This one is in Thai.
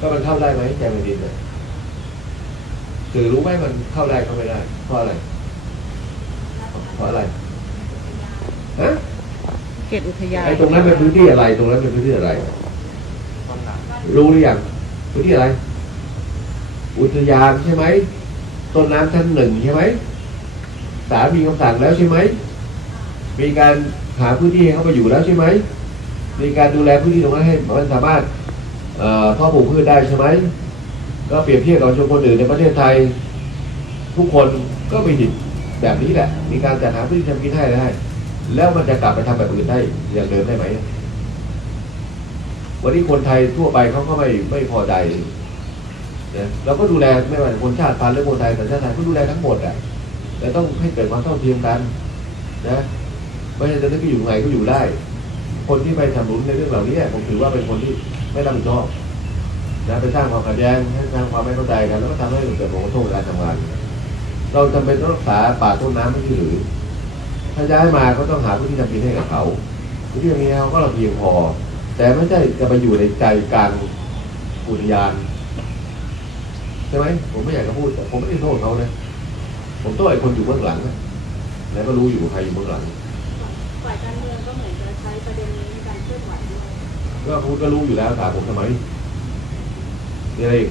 ก็มันเข้าได้ไหมแกนแผ่นดินเนี่ยสื่อรู้ไหมมันเข้าได้เข้าไม่ได้ เพราะอะไร เพราะอะไรฮะเขตอุทยานไอ้ตรงนั้นเป็นพื้นที่อะไร ตรงนั้นเป็นพื้นที่อะไร รู้หรือยังพื้นที่อะไร อุทยานใช่ไหมต้นน้ำชั้นหนึ่งใช่ไหมศาลมีคำสั่งแล้วใช่ไหมมีการหาพื้นที่ให้เขาไปอยู่แล้วใช่ไหมมีการดูแลพื้นที่ตรงนั้นให้มันสามารถ เอ่อเพาะปลูกพืชได้ใช่ไหมก็เปรียบเทียบกับชนคนอื่นในประเทศไทย ทุกคนก็มีสิทธิ์แบบนี้แหละ มีการจัดหาพื้นที่ทำกินให้ได้ แล้วมันจะกลับไปทำแบบอื่นได้อย่างเดิมได้ไหม วันนี้คนไทยทั่วไปเขาก็ไม่ไม่พอใจนะเราก็ดูแลไม่ว่าคนชาติพันธุ์หรือคนไทยแต่ชาติไทยก็ดูแลทั้งหมดอะแต่ต้องให้เกิดความเท่าเทียมกัน นะไม่ใช่จะนึกว่าอยู่ไงก็อยู่ได้ คนที่ไปทำรุนในเรื่องเหล่านี้ผมถือว่าเป็นคนที่ไม่รับผิดชอบนะไปสร้างความขัดแย้งสร้างความไม่เข้าใจกันแล้วก็ทำให้เกิดผลกระทบในการทำงาน เราจำเป็นต้องรักษาป่าต้นน้ำไม่ใช่หรือ ถ้าย้ายมาก็ต้องหาพื้นที่ทำกินให้กับเขาพื้นที่ตรงนี้เขาก็เราเพียงพอ แต่ไม่ใช่จะไปอยู่ในใจกลางอุทยานใช่ไหมผมไม่อยากจะพูดแต่ผมไม่ได้โทษเขานะผมโทษไอ้คนอยู่เบื้องหลังนะแล้วก็รู้อยู่ใครอยู่เบื้องหลังฝ่ายการเมืองก็เหมือนจะใช้ประเด็นนี้ใน การเคลื่อนไหวด้วยก็พูดก็รู้อยู่แล้วถามผมทำไมมีอะไรอีก